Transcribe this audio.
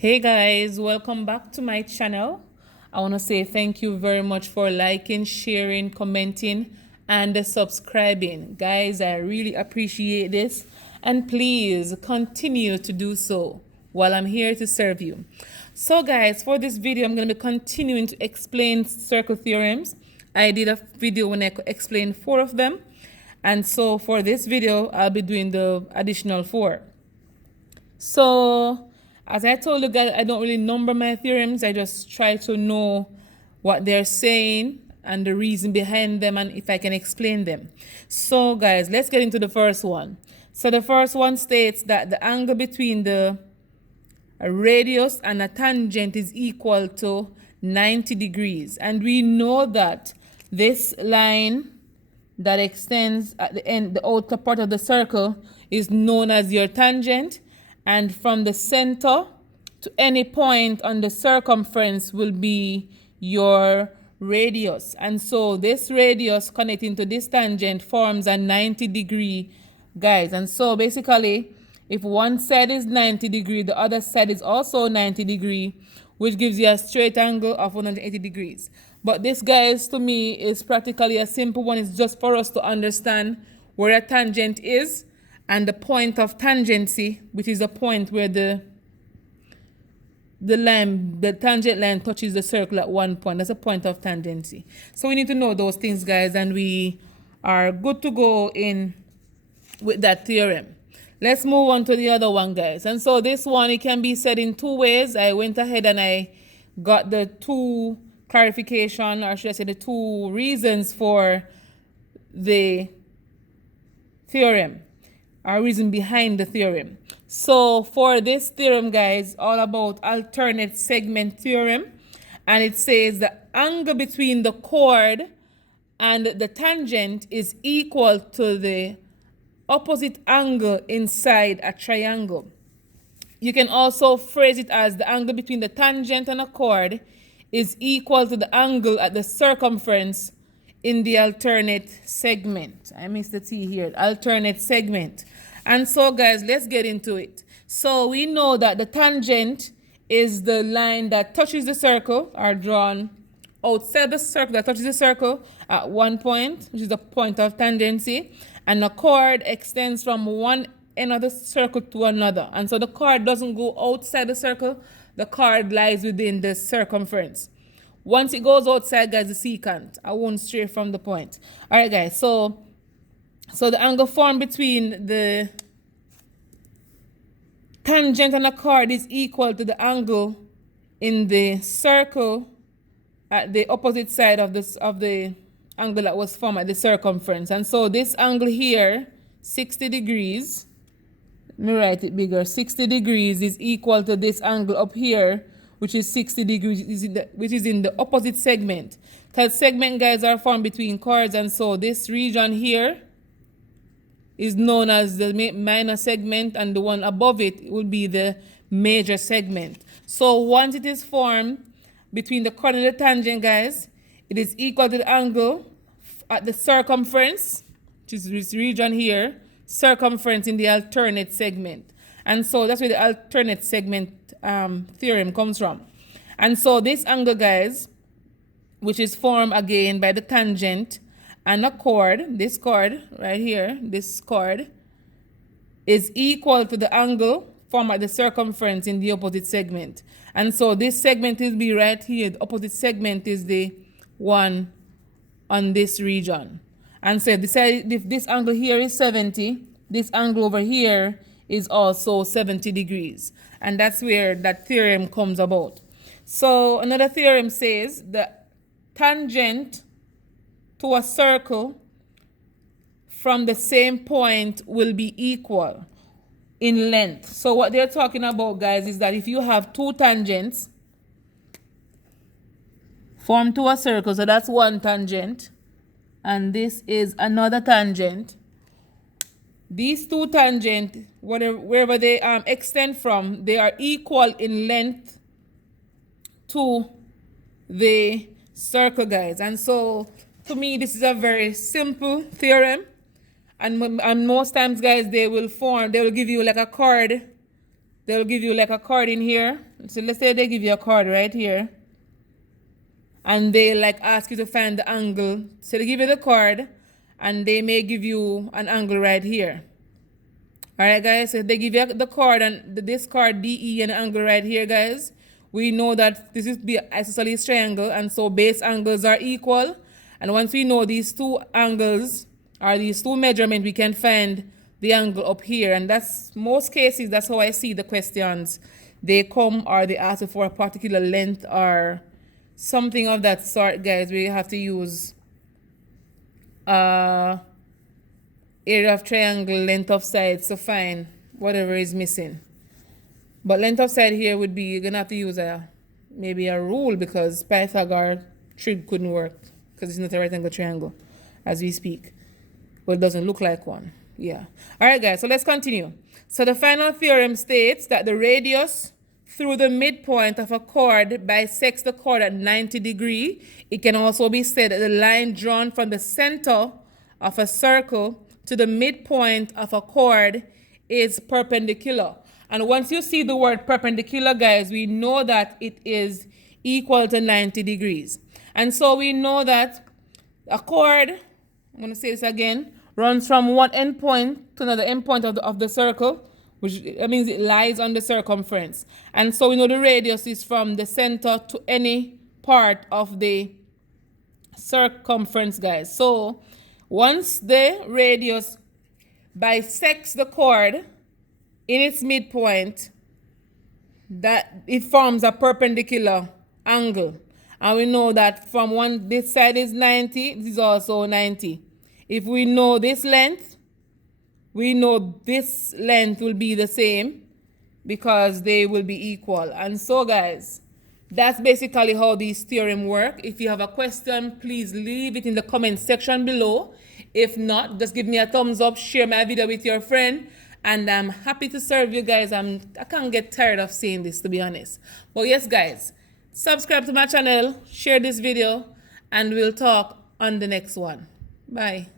Hey guys, welcome back to my channel. I want to say thank you very much for liking, sharing, commenting, and subscribing. Guys, I really appreciate this. And please continue to do so while I'm here to serve you. So guys, for this video, I'm going to be continuing to explain circle theorems. I did a video when I explained 4 of them. And so for this video, I'll be doing the additional 4. So, as I told you guys, I don't really number my theorems. I just try to know what they're saying and the reason behind them and if I can explain them. So, guys, let's get into the first one. So, the first one states that the angle between a radius and a tangent is equal to 90 degrees. And we know that this line that extends at the end, the outer part of the circle, is known as your tangent. And from the center to any point on the circumference will be your radius. And so this radius connecting to this tangent forms a 90 degree, guys. And so basically, if one side is 90 degree, the other side is also 90 degree, which gives you a straight angle of 180 degrees. But this, guys, to me is practically a simple one. It's just for us to understand where a tangent is and the point of tangency, which is the point where the tangent line touches the circle at one point. That's a point of tangency. So we need to know those things, guys, and we are good to go in with that theorem. Let's move on to the other one, guys. And so this one, it can be said in 2 ways. I went ahead and I got the 2 clarification, or should I say the 2 reasons for the theorem. Our reason behind the theorem. So for this theorem, guys, all about alternate segment theorem, and it says the angle between the chord and the tangent is equal to the opposite angle inside a triangle. You can also phrase it as the angle between the tangent and a chord is equal to the angle at the circumference in the alternate segment. I missed the T here. Alternate segment. And so, guys, let's get into it. So we know that the tangent is the line that touches the circle, or drawn outside the circle that touches the circle at one point, which is the point of tangency. And the chord extends from one end of the circle to another. And so the chord doesn't go outside the circle. The chord lies within the circumference. Once it goes outside, guys, the secant. I won't stray from the point. All right, guys. So the angle formed between the tangent and the chord is equal to the angle in the circle at the opposite side of the angle that was formed at the circumference. And so this angle here, 60 degrees, let me write it bigger, 60 degrees is equal to this angle up here, which is 60 degrees, which is in the opposite segment. Because segment, guys, are formed between chords, and so this region here is known as the minor segment, and the one above it will be the major segment. So once it is formed between the chord and the tangent, guys, it is equal to the angle at the circumference, which is this region here, circumference in the alternate segment. And so that's where the alternate segment theorem comes from. And so this angle, guys, which is formed again by the tangent and a chord, this chord right here, this chord, is equal to the angle formed at the circumference in the opposite segment. And so this segment will be right here. The opposite segment is the one on this region. And so if this angle here is 70, this angle over here is also 70 degrees. And that's where that theorem comes about. So another theorem says the tangent to a circle from the same point will be equal in length. So what they're talking about, guys, is that if you have 2 tangents formed to a circle, so that's one tangent, and this is another tangent. These 2 tangents, wherever they extend from, they are equal in length to the circle, guys. And so, to me, this is a very simple theorem. And most times, guys, they will give you like a chord they'll give you like a chord in here. So let's say they give you a chord right here. And they like ask you to find the angle. So they give you the chord and they may give you an angle right here. Alright guys, so they give you the chord and this chord DE and an angle right here, guys. We know that this is the isosceles triangle, and so base angles are equal. And once we know these two angles or these two measurements, we can find the angle up here. And that's most cases, that's how I see the questions. They come or they ask for a particular length or something of that sort, guys. We have to use area of triangle, length of sides to find whatever is missing. But length of side here would be, you're gonna have to use maybe a rule, because Pythagoras trig couldn't work because it's not a right angle triangle as we speak. But it doesn't look like one. Yeah. All right, guys. So let's continue. So the final theorem states that the radius through the midpoint of a chord bisects the chord at 90 degrees. It can also be said that the line drawn from the center of a circle to the midpoint of a chord is perpendicular. And once you see the word perpendicular, guys, we know that it is equal to 90 degrees. And so we know that a chord, I'm going to say this again, runs from one endpoint to another endpoint of the circle, which means it lies on the circumference. And so we know the radius is from the center to any part of the circumference, guys. So once the radius bisects the chord in its midpoint, that it forms a perpendicular angle. And we know that from this side is 90, this is also 90. If we know this length, we know this length will be the same because they will be equal. And so, guys, that's basically how these theorems work. If you have a question, please leave it in the comment section below. If not, just give me a thumbs up, share my video with your friend, and I'm happy to serve you guys. I can't get tired of saying this, to be honest. But yes, guys, subscribe to my channel, share this video, and we'll talk on the next one. Bye.